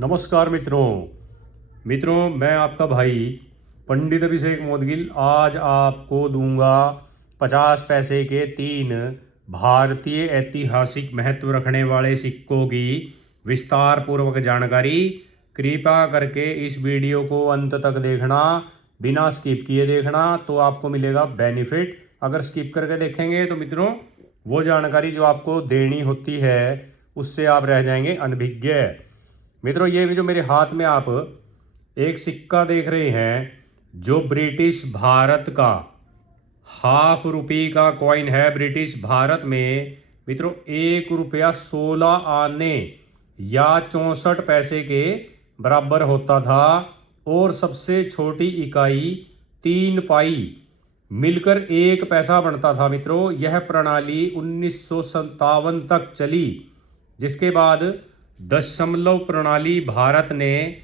नमस्कार मित्रों मैं आपका भाई पंडित अभिषेक मोदगिल आज आपको दूंगा 50 पैसे के 3 भारतीय ऐतिहासिक महत्व रखने वाले सिक्कों की विस्तार पूर्वक जानकारी। कृपया करके इस वीडियो को अंत तक देखना, बिना स्किप किए देखना तो आपको मिलेगा बेनिफिट। अगर स्किप करके देखेंगे तो मित्रों वो जानकारी जो आपको देनी होती है उससे आप रह जाएंगे अनभिज्ञ। मित्रों ये भी जो मेरे हाथ में आप एक सिक्का देख रहे हैं जो ब्रिटिश भारत का ₹1/2 का कॉइन है। ब्रिटिश भारत में मित्रों ₹1 16 आने या 64 पैसे के बराबर होता था और सबसे छोटी इकाई 3 पाई मिलकर 1 पैसा बनता था। मित्रों यह प्रणाली 1957 तक चली, जिसके बाद दशमलव प्रणाली भारत ने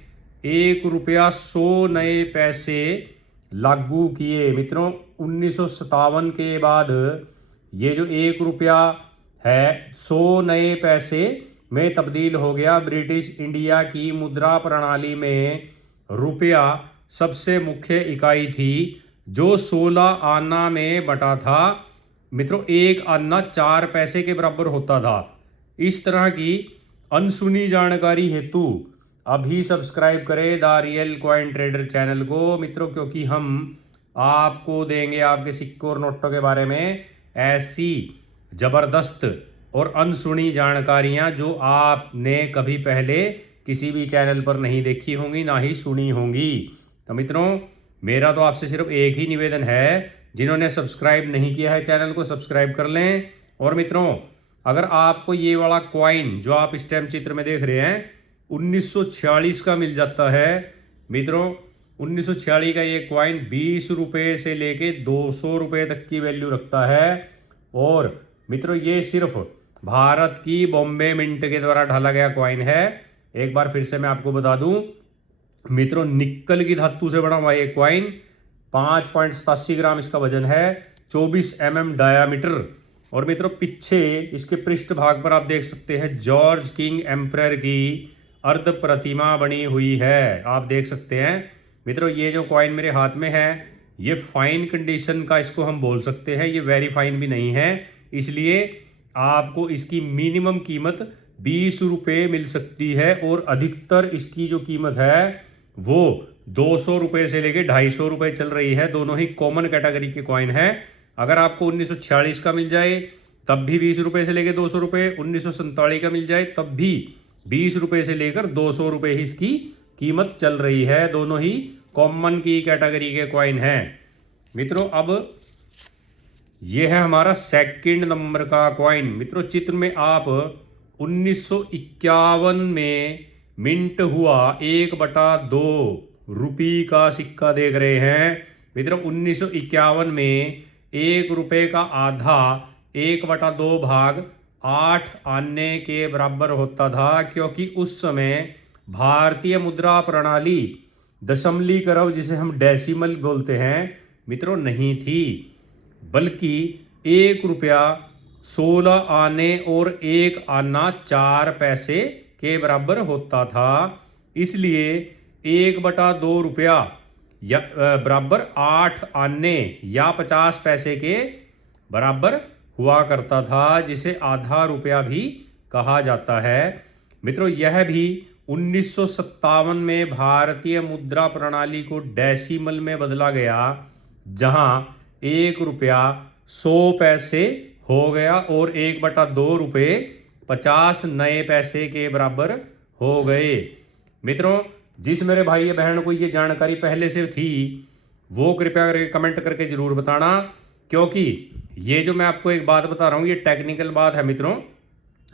₹1 100 नए पैसे लागू किए। मित्रों 1957 के बाद ये जो ₹1 है 100 नए पैसे में तब्दील हो गया। ब्रिटिश इंडिया की मुद्रा प्रणाली में रुपया सबसे मुख्य इकाई थी जो 16 आना में बटा था। मित्रों 1 आना 4 पैसे के बराबर होता था। इस तरह की अनसुनी जानकारी हेतु अभी सब्सक्राइब करें the real coin trader channel को मित्रों, क्योंकि हम आपको देंगे आपके सिक्कों और नोटों के बारे में ऐसी जबरदस्त और अनसुनी जानकारियां जो आपने कभी पहले किसी भी चैनल पर नहीं देखी होंगी ना ही सुनी होंगी। तो मित्रों मेरा तो आपसे सिर्फ एक ही निवेदन है, जिन्होंने सब्सक्राइब नहीं किया है चैनल को सब्सक्राइब कर लें। और मित्रों अगर आपको ये वाला कॉइन जो आप इस टाइम चित्र में देख रहे हैं 1946 का मिल जाता है, मित्रों 1946 का ये कॉइन ₹20 से लेके ₹200 तक की वैल्यू रखता है। और मित्रों ये सिर्फ भारत की बॉम्बे मिंट के द्वारा ढाला गया कॉइन है। एक बार फिर से मैं आपको बता दूं मित्रों, निक्कल की धातु से बना हुआ ये कॉइन 5.87 ग्राम इसका वजन है, 24 mm डायामीटर। और मित्रों पीछे इसके पृष्ठ भाग पर आप देख सकते हैं जॉर्ज किंग एम्परर की अर्ध प्रतिमा बनी हुई है, आप देख सकते हैं। मित्रों ये जो कॉइन मेरे हाथ में है ये फाइन कंडीशन का इसको हम बोल सकते हैं, ये वेरी फाइन भी नहीं है, इसलिए आपको इसकी मिनिमम कीमत ₹20 मिल सकती है और अधिकतर इसकी जो कीमत है वो ₹200 से लेके ₹250 चल रही है। दोनों ही कॉमन कैटेगरी के कॉइन है। अगर आपको 1946 का मिल जाए तब भी ₹20 से लेकर ₹200, 1947 का मिल जाए तब भी ₹20 से लेकर ₹200 ही इसकी कीमत चल रही है। दोनों ही कॉमन की कैटेगरी के कॉइन हैं। मित्रों अब यह है हमारा सेकंड नंबर का कॉइन। मित्रों चित्र में आप 1951 में मिंट हुआ ₹1/2 का सिक्का देख रहे हैं। मित्रों 1951 में ₹1 का आधा 1/2 भाग 8 आने के बराबर होता था, क्योंकि उस समय भारतीय मुद्रा प्रणाली दशमलीकरण जिसे हम डेसिमल बोलते हैं मित्रों नहीं थी, बल्कि ₹1 16 आने और 1 आना 4 पैसे के बराबर होता था। इसलिए ₹1/2 या बराबर 8 आने या 50 पैसे के बराबर हुआ करता था, जिसे आधा रुपया भी कहा जाता है। मित्रों यह भी 1957 में भारतीय मुद्रा प्रणाली को डेसिमल में बदला गया, जहां ₹1 100 पैसे हो गया और ₹1/2 50 नए पैसे के बराबर हो गए। मित्रों जिस मेरे भाई या बहन को ये जानकारी पहले से थी वो कृपया करके कमेंट करके जरूर बताना, क्योंकि ये जो मैं आपको एक बात बता रहा हूँ ये टेक्निकल बात है। मित्रों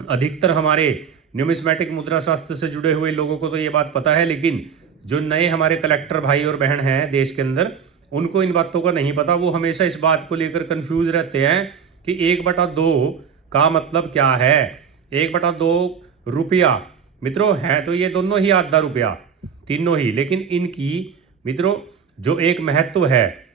अधिकतर हमारे न्यूमिस्मेटिक मुद्रा शास्त्र से जुड़े हुए लोगों को तो ये बात पता है, लेकिन जो नए हमारे कलेक्टर भाई और बहन हैं देश के अंदर उनको इन बातों का नहीं पता। वो हमेशा इस बात को लेकर कंफ्यूज रहते हैं कि 1/2 का मतलब क्या है। 1/2 मित्रों है तो ये दोनों ही आधा रुपया तीनों ही, लेकिन इनकी मित्रों जो एक महत्व है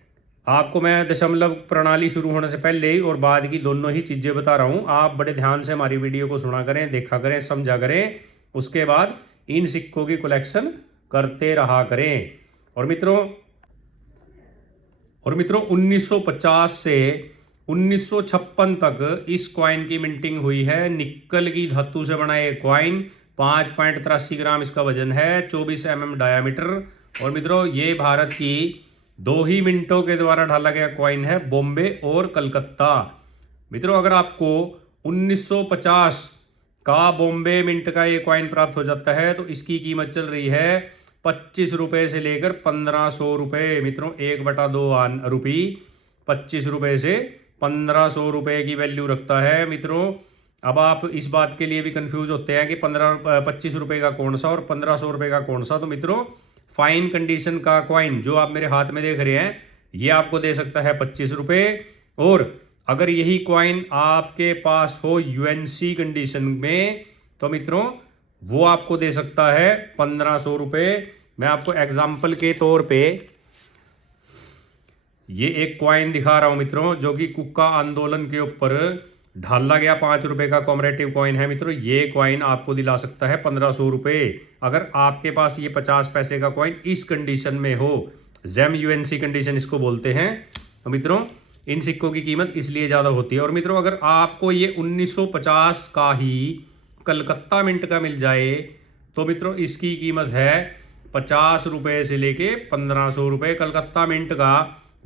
आपको मैं दशमलव प्रणाली शुरू होने से पहले ही और बाद की दोनों ही चीजें बता रहा हूं। आप बड़े ध्यान से हमारी वीडियो को सुना करें, देखा करें, समझा करें। उसके बाद इन सिक्कों की कलेक्शन करते रहा करें। और मित्रों 1950 से 1956 तक इस क्वाइन की मिंटिंग हुई है। निक्कल की धातु से बना ये क्वाइन 5.83 ग्राम इसका वजन है, 24 mm डायामीटर। और मित्रों ये भारत की 2 ही मिनटों के द्वारा ढाला गया क्वाइन है, बॉम्बे और कलकत्ता। मित्रों अगर आपको 1950 का बॉम्बे मिंट का ये क्वाइन प्राप्त हो जाता है तो इसकी कीमत चल रही है 25 रुपए से लेकर 1500 रुपए। मित्रों 1/2 रुपये 25 रुपए से 1500 रुपए की वैल्यू रखता है। मित्रों अब आप इस बात के लिए भी कंफ्यूज होते हैं कि 25 रुपए का कौन सा और 1500 रुपए का कौन सा। तो मित्रों फाइन कंडीशन का क्वाइन जो आप मेरे हाथ में देख रहे हैं ये आपको दे सकता है 25 रुपए, और अगर यही क्वाइन आपके पास हो यूएनसी कंडीशन में तो मित्रों वो आपको दे सकता है 1500 रुपए। मैं आपको एग्जाम्पल के तौर पे ये एक क्वाइन दिखा रहा हूं मित्रों, जो कि कुक्का आंदोलन के ऊपर ढाला गया 5 रुपए का कॉमरेटिव क्वाइन है। मित्रों ये क्वाइन आपको दिला सकता है 1500 रुपए अगर आपके पास ये 50 पैसे का क्वाइन इस कंडीशन में हो। जेम यूएनसी कंडीशन इसको बोलते हैं। तो मित्रों इन सिक्कों की कीमत इसलिए ज़्यादा होती है। और मित्रों अगर आपको ये 1950 का ही कलकत्ता मिंट का मिल जाए तो मित्रों इसकी कीमत है 50 रुपए से लेके 1500 रुपए। कलकत्ता मिंट का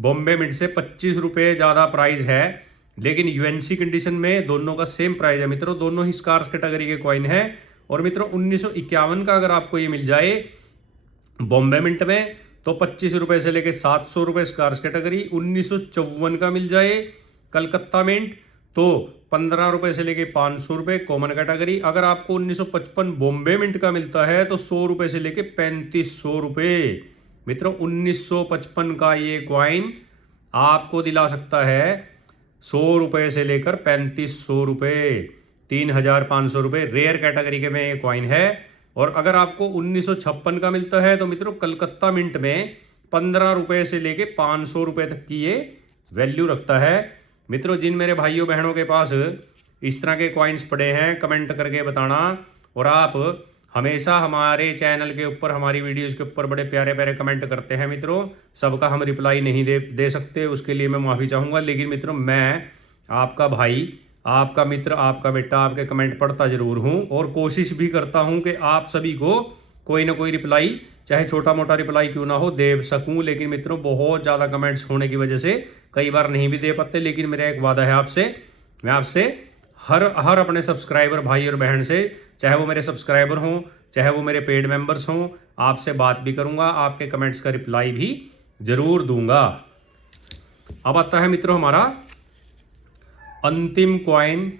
बॉम्बे मिंट से 25 रुपए ज़्यादा प्राइस है, लेकिन यूएनसी कंडीशन में दोनों का सेम प्राइस है। मित्रों दोनों ही स्कार्स कैटेगरी के कॉइन है। और मित्रों 1951 का अगर आपको ये मिल जाए बॉम्बे मिंट में तो 25 रुपए से लेके 700 रुपए स्कार्स कैटेगरी। 1954 का मिल जाए कलकत्ता मिंट तो 15 रुपए से लेके 500 रुपए कॉमन कैटेगरी। अगर आपको 1955 बॉम्बे मिंट का मिलता है तो 100 रुपए से लेके 3500 रुपए। मित्रों 1955 का ये क्वाइन आपको दिला सकता है 100 रुपए से लेकर 3500 रुपए, 3500 रुपए रेयर कैटेगरी के में ये क्वाइन है। और अगर आपको 1956 का मिलता है तो मित्रों कलकत्ता मिंट में 15 रुपए से लेके 500 रुपए तक की ये वैल्यू रखता है। मित्रों जिन मेरे भाइयों बहनों के पास इस तरह के क्वाइंस पड़े हैं कमेंट करके बताना। और आप हमेशा हमारे चैनल के ऊपर हमारी वीडियोस के ऊपर बड़े प्यारे प्यारे कमेंट करते हैं मित्रों, सबका हम रिप्लाई नहीं दे सकते, उसके लिए मैं माफ़ी चाहूँगा। लेकिन मित्रों मैं आपका भाई, आपका मित्र, आपका बेटा आपके कमेंट पढ़ता जरूर हूँ और कोशिश भी करता हूँ कि आप सभी को कोई ना कोई रिप्लाई, चाहे छोटा मोटा रिप्लाई क्यों ना हो, दे सकूँ। लेकिन मित्रों बहुत ज़्यादा कमेंट्स होने की वजह से कई बार नहीं भी दे पाते। लेकिन मेरा एक वादा है आपसे, मैं आपसे हर अपने सब्सक्राइबर भाई और बहन से, चाहे वो मेरे सब्सक्राइबर हों चाहे वो मेरे पेड मेंबर्स हों, आपसे बात भी करूंगा, आपके कमेंट्स का रिप्लाई भी जरूर दूंगा। अब आता है मित्रों हमारा अंतिम क्वाइन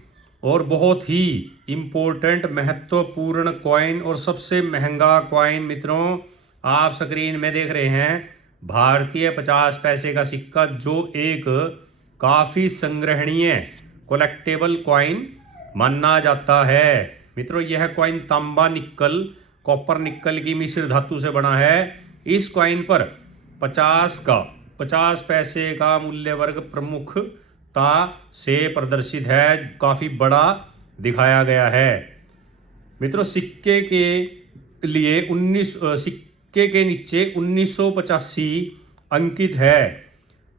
और बहुत ही इंपॉर्टेंट महत्वपूर्ण क्वाइन और सबसे महंगा क्वाइन। मित्रों आप स्क्रीन में देख रहे हैं भारतीय 50 पैसे का सिक्का, जो एक काफी संग्रहणीय कलेक्टेबल क्वाइन माना जाता है। मित्रों यह क्वाइन तांबा निक्कल कॉपर निक्कल की मिश्र धातु से बना है। इस क्वाइन पर 50 पैसे का मूल्य वर्ग प्रमुखता से प्रदर्शित है, काफी बड़ा दिखाया गया है। मित्रों सिक्के के नीचे 1985 अंकित है।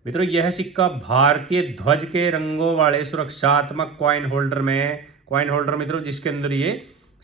मित्रों यह सिक्का भारतीय ध्वज के रंगों वाले सुरक्षात्मक क्वाइन होल्डर मित्रों जिसके अंदर ये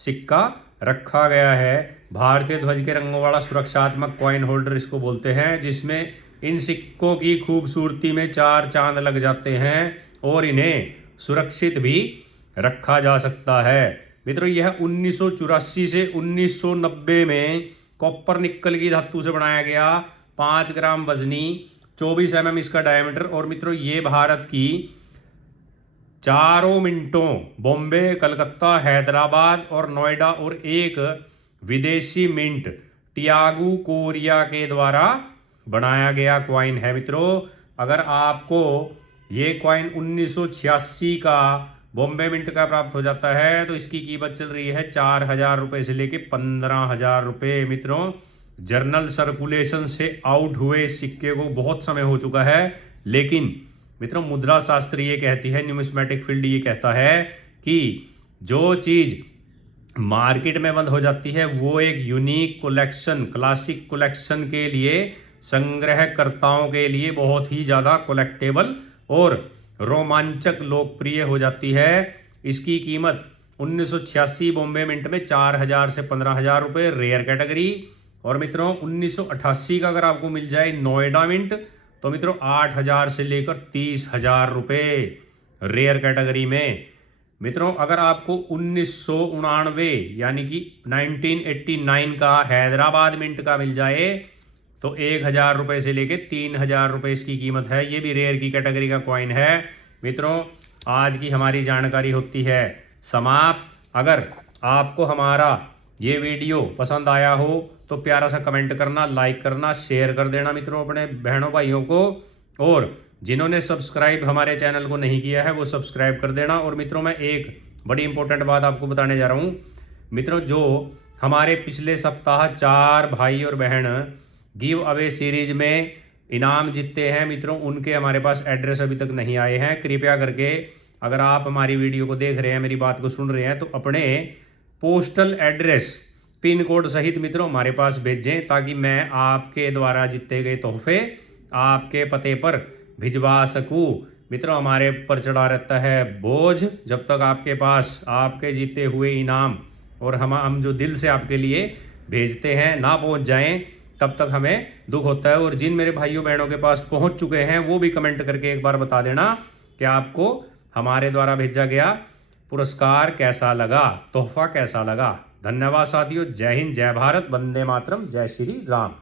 सिक्का रखा गया है, भारतीय ध्वज के रंगों वाला सुरक्षात्मक क्वाइन होल्डर इसको बोलते हैं, जिसमें इन सिक्कों की खूबसूरती में 4 चांद लग जाते हैं और इन्हें सुरक्षित भी रखा जा सकता है। मित्रों यह 1984 से 1990 में कॉपर निक्कल की धातु से बनाया गया, 5 ग्राम वजनी, 24 mm इसका डायमीटर। और मित्रों ये भारत की 4 मिनटों बॉम्बे, कलकत्ता, हैदराबाद और नोएडा और एक विदेशी मिंट टियागू कोरिया के द्वारा बनाया गया क्वाइन है। मित्रों अगर आपको ये क्वाइन 1986 का बॉम्बे मिंट का प्राप्त हो जाता है तो इसकी कीमत चल रही है 4000 रुपये से लेके 15000 रुपये। मित्रों जर्नल सर्कुलेशन से आउट हुए इस सिक्के को बहुत समय हो चुका है, लेकिन मित्रों मुद्रा शास्त्र ये कहती है, न्यूमिस्मेटिक फील्ड ये कहता है कि जो चीज मार्केट में बंद हो जाती है, वो एक यूनिक कलेक्शन, क्लासिक कलेक्शन के लिए, संग्रहकर्ताओं के लिए बहुत ही ज़्यादा कलेक्टेबल और रोमांचक लोकप्रिय हो जाती है। इसकी कीमत 1986 बॉम्बे मिंट में 4,000 से 15,000 रुपये रेयर कैटेगरी। और मित्रों 1988 का अगर आपको मिल जाए नोएडा मिंट तो मित्रों 8,000 से लेकर 30,000 रुपये रेयर कैटेगरी में। मित्रों अगर आपको 1999 यानी कि 1989 का हैदराबाद मिंट का मिल जाए तो 1,000 रुपये से लेके 3,000 रुपये इसकी कीमत है। ये भी रेयर की कैटेगरी का कॉइन है। मित्रों आज की हमारी जानकारी होती है समाप्त। अगर आपको हमारा ये वीडियो पसंद आया हो तो प्यारा सा कमेंट करना, लाइक करना, शेयर कर देना मित्रों अपने बहनों भाइयों को। और जिन्होंने सब्सक्राइब हमारे चैनल को नहीं किया है वो सब्सक्राइब कर देना। और मित्रों मैं एक बड़ी इंपॉर्टेंट बात आपको बताने जा रहा हूँ। मित्रों जो हमारे पिछले सप्ताह 4 भाई और बहन गिव अवे सीरीज में इनाम जीतते हैं मित्रों, उनके हमारे पास एड्रेस अभी तक नहीं आए हैं। कृपया करके अगर आप हमारी वीडियो को देख रहे हैं, मेरी बात को सुन रहे हैं, तो अपने पोस्टल एड्रेस पिन कोड सहित मित्रों हमारे पास भेजें ताकि मैं आपके द्वारा जीते गए तोहफे आपके पते पर भिजवा सकूं। मित्रों हमारे पर चढ़ा रहता है बोझ, जब तक आपके पास आपके जीते हुए इनाम और हम जो दिल से आपके लिए भेजते हैं ना पहुंच जाएं तब तक हमें दुख होता है। और जिन मेरे भाइयों बहनों के पास पहुंच चुके हैं वो भी कमेंट करके एक बार बता देना कि आपको हमारे द्वारा भेजा गया पुरस्कार कैसा लगा, तोहफा कैसा लगा। धन्यवाद साथियों। जय हिंद, जय भारत, वंदे मातरम, जय श्री राम।